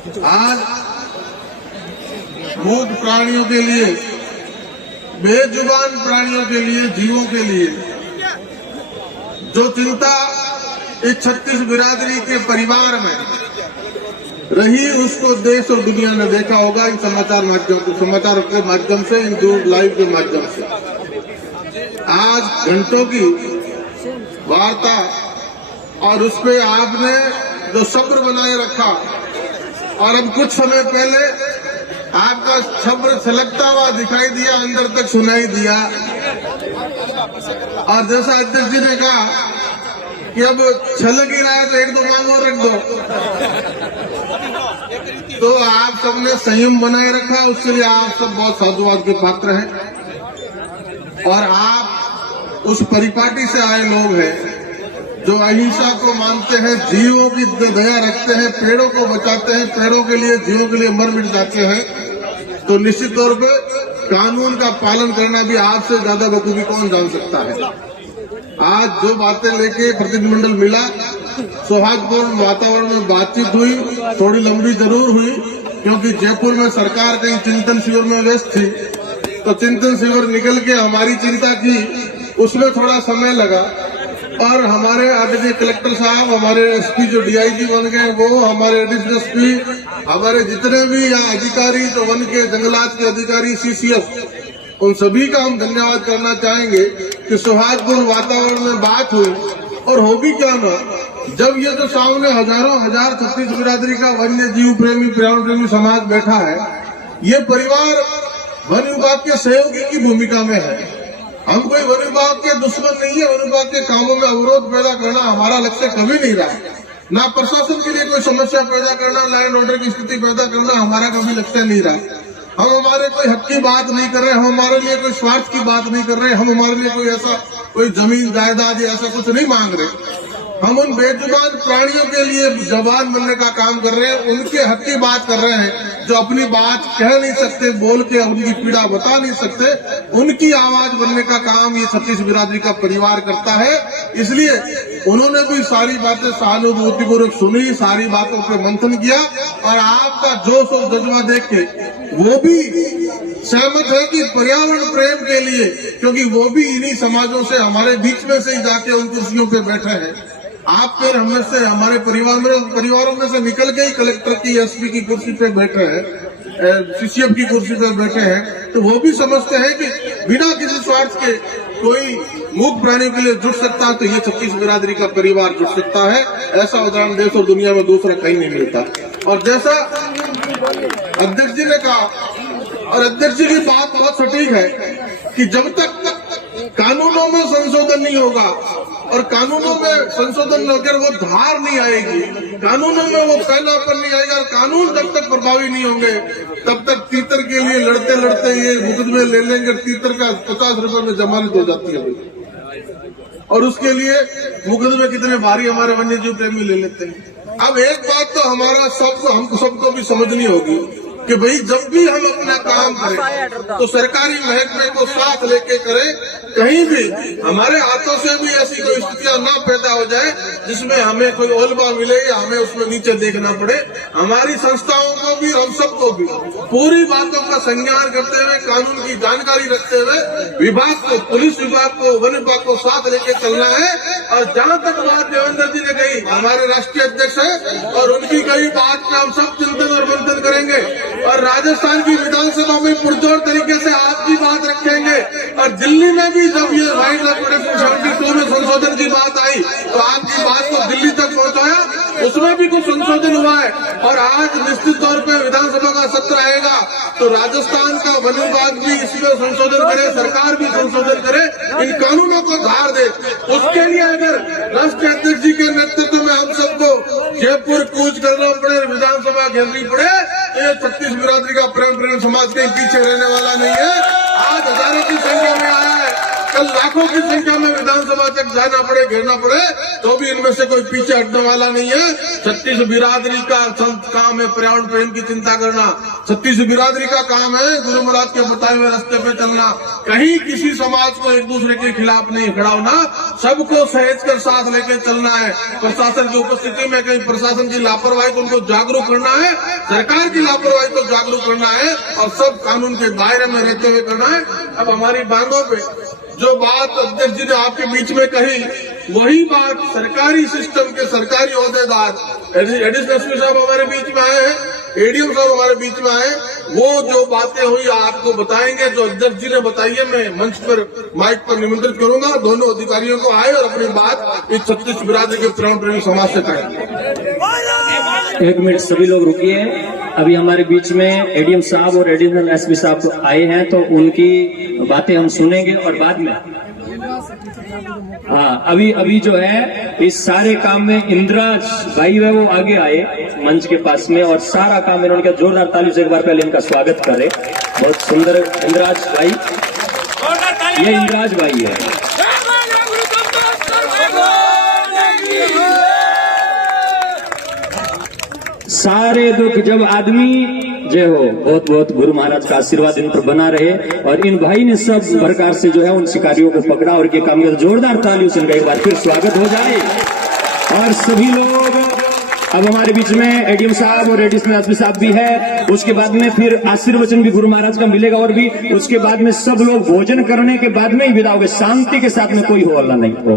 आज मूक प्राणियों के लिए, बेजुबान प्राणियों के लिए, जीवों के लिए जो चिंता इस 36 बिरादरी के परिवार में रही, उसको देश और दुनिया ने देखा होगा इन समाचार के माध्यम से, इन दूर लाइव के माध्यम से। आज घंटों की वार्ता और उस पे आपने जो सब्र बनाए रखा, और अब कुछ समय पहले आपका सब्र छलकता हुआ दिखाई दिया, अंदर तक सुनाई दिया। और जैसा अध्यक्ष जी ने कहा कि अब छलक ही रहा है तो एक दो मांग और रख दो, तो आप सबने संयम बनाए रखा, उसके लिए आप सब बहुत साधुवाद के पात्र हैं। और आप उस परिपाटी से आए लोग हैं जो अहिंसा को मानते हैं, जीवों की दया रखते हैं, पेड़ों को बचाते हैं, पेड़ों के लिए, जीवों के लिए मर मिट जाते हैं। तो निश्चित तौर पे कानून का पालन करना भी आपसे ज्यादा बखूबी कौन जान सकता है। आज जो बातें लेके प्रतिनिधिमंडल मिला, सौहार्दपूर्ण वातावरण में बातचीत हुई, थोड़ी लंबी जरूर हुई क्योंकि जयपुर में सरकार कहीं चिंतन शिविर में व्यस्त थी, तो चिंतन शिविर निकल के हमारी चिंता की, उसमें थोड़ा समय लगा। और हमारे आदरणीय कलेक्टर साहब, हमारे एसपी जो डीआईजी बन गए वो, हमारे एडिशनल एसपी, हमारे जितने भी यहाँ अधिकारी, तो वन के जंगलात के अधिकारी, सीसीएफ, उन सभी का हम धन्यवाद करना चाहेंगे कि सौहार्दपूर्ण वातावरण में बात हुई। और होगी क्या ना, जब ये जो सामने हजारों हजार 36 बिरादरी का वन्य जीव प्रेमी, पर्यावरण प्रेमी समाज बैठा है, ये परिवार वन विभाग के सहयोगी की भूमिका में है। हम कोई वन विभाग के दुश्मन नहीं है, वन विभाग के कामों में अवरोध पैदा करना हमारा लक्ष्य कभी नहीं रहा। ना प्रशासन के लिए कोई समस्या पैदा करना, लाइन ऑर्डर की स्थिति पैदा करना हमारा कभी लक्ष्य नहीं रहा। हम हमारे कोई हक की बात नहीं कर रहे, हम हमारे लिए कोई स्वार्थ की बात नहीं कर रहे, हम हमारे लिए कोई ऐसा कोई जमीन जायदाद या ऐसा कुछ नहीं मांग रहे। हम उन बेजुबान प्राणियों के लिए जवान बनने का काम कर रहे हैं, उनके हक की बात कर रहे हैं, जो अपनी बात कह नहीं सकते, बोल के उनकी पीड़ा बता नहीं सकते, उनकी आवाज बनने का काम ये 36 बिरादरी का परिवार करता है। इसलिए उन्होंने भी सारी बातें सहानुभूतिपूर्वक सुनी, सारी बातों पे मंथन किया, और आपका जोश और जज्बा देख के वो भी सहमत है कि पर्यावरण प्रेम के लिए, क्योंकि वो भी इन्हीं समाजों से, हमारे बीच में से ही जाके उन कुर्सियों पे बैठे हैं। आप फिर हमें से, हमारे परिवारों में से निकल के ही कलेक्टर की, एसपी की कुर्सी पे बैठे हैं, सीसीएफ की कुर्सी पे बैठे हैं, तो वो भी समझते हैं कि बिना किसी स्वार्थ के कोई मूक प्राणियों के लिए जुट सकता है, तो ये 36 बिरादरी का परिवार जुट सकता है। ऐसा उदाहरण देश और दुनिया में दूसरा कहीं नहीं मिलता। और जैसा अध्यक्ष जी ने कहा, और अध्यक्ष जी की बात बहुत सटीक है कि जब तक कानूनों में संशोधन नहीं होगा, और कानूनों में संशोधन होकर वो धार नहीं आएगी, कानूनों में वो पहलापन नहीं आएगा, और कानून जब तक प्रभावी नहीं होंगे तब तक तीतर के लिए लड़ते लड़ते ये मुकदमे ले लेंगे। तीतर का 50 रुपए में जमानत हो जाती है, और उसके लिए मुकदमे कितने भारी हमारे वन्य जीव प्रेमी ले लेते हैं। अब एक बात तो हमारा हमको सबको भी समझनी होगी कि भाई जब भी हम अपना काम करें तो सरकारी महकमे को साथ लेके करें, कहीं भी हमारे हाथों से भी ऐसी कोई स्थितियां ना पैदा हो जाए जिसमें हमें कोई ओलबा मिले या हमें उसमें नीचे देखना पड़े। हमारी संस्थाओं को भी, हम सबको भी पूरी बातों का संज्ञान करते हुए, कानून की जानकारी रखते हुए विभाग को, पुलिस विभाग को, वन विभाग को साथ लेके चलना है। और जहां तक बात देवेंद्र जी ने कही, हमारे राष्ट्रीय अध्यक्ष है, और उनकी कही बात पे हम सब चिंतन और मंथन करेंगे, और राजस्थान की विधानसभा में पुरजोर तरीके से आपकी बात रखेंगे। और दिल्ली में भी जब ये वाइल्ड लाइफ प्रोटेक्शन 72 में संशोधन की बात आई तो आपकी बात को दिल्ली तक पहुंचाया, उसमें भी कुछ संशोधन हुआ है। और आज निश्चित तौर पे विधानसभा का सत्र आएगा तो राजस्थान का वन विभाग भी इसमें संशोधन करे, सरकार भी संशोधन करे, इन कानूनों को धार दे। उसके लिए अगर राष्ट्रीय अध्यक्ष जी के नेतृत्व में हम सबको जयपुर कूच करना पड़े, विधानसभा घेरनी पड़े, तो ये 36 बिरादरी का प्रेम समाज के पीछे रहने वाला नहीं है। आज हजारों की संख्या में आया है, कल लाखों की संख्या में विधानसभा तक जाना पड़े, घेरना पड़े, तो भी इनमें से कोई पीछे हटने वाला नहीं है। 36 बिरादरी का काम है पर्यावरण प्रेम की चिंता करना, 36 बिरादरी का काम है गुरु महाराज के बताए हुए रास्ते पे चलना। कहीं किसी समाज को एक दूसरे के खिलाफ नहीं खड़ा होना, सबको सहेज कर साथ लेके चलना है। प्रशासन की उपस्थिति में कहीं प्रशासन की लापरवाही को उनको जागरूक करना है, सरकार की लापरवाही को जागरूक करना है और सब कानून के दायरे में रहते हुए करना है। अब हमारी बांधों पे जो बात अध्यक्ष जी ने आपके बीच में कही, वही बात सरकारी सिस्टम के सरकारी ओहदेदार एडिशनल एसपी साहब हमारे बीच में आए हैं, एडीएम साहब हमारे बीच में आए, वो जो बातें हुई आपको बताएंगे। जो अध्यक्ष जी ने बताई है, मैं मंच पर माइक पर निमंत्रित करूंगा, दोनों अधिकारियों को आए और अपनी बात इस 36 बिरादरी के पर्यावरण प्रेमी समाज से करें। एक मिनट सभी लोग रुकिए। अभी हमारे बीच में एडीएम साहब और एडिशनल एसपी साहब आए हैं, तो उनकी बातें हम सुनेंगे और बाद में अभी जो है इस सारे काम में इंद्राज भाई है वो आगे आए मंच के पास में और सारा काम इन्होंने किया। जोरदार ताली से एक बार पहले इनका स्वागत करें। बहुत सुंदर इंद्राज भाई, ये इंद्राज भाई है। सारे दुख जब आदमी जय हो, बहुत बहुत गुरु महाराज का आशीर्वाद इन पर बना रहे। और इन भाई ने सब प्रकार से जो है उन शिकारियों को पकड़ा और ये काम किया। जोरदार तालियों से इनका एक बार फिर स्वागत हो जाए। और सभी लोग अब हमारे बीच में एडीएम साहब और एडिशनल एसपी साहब भी है। उसके बाद में फिर आशीर्वचन भी गुरु महाराज का मिलेगा और भी उसके बाद में सब लोग भोजन करने के बाद में ही विदा होंगे। शांति के साथ में कोई हो हल्ला नहीं हो।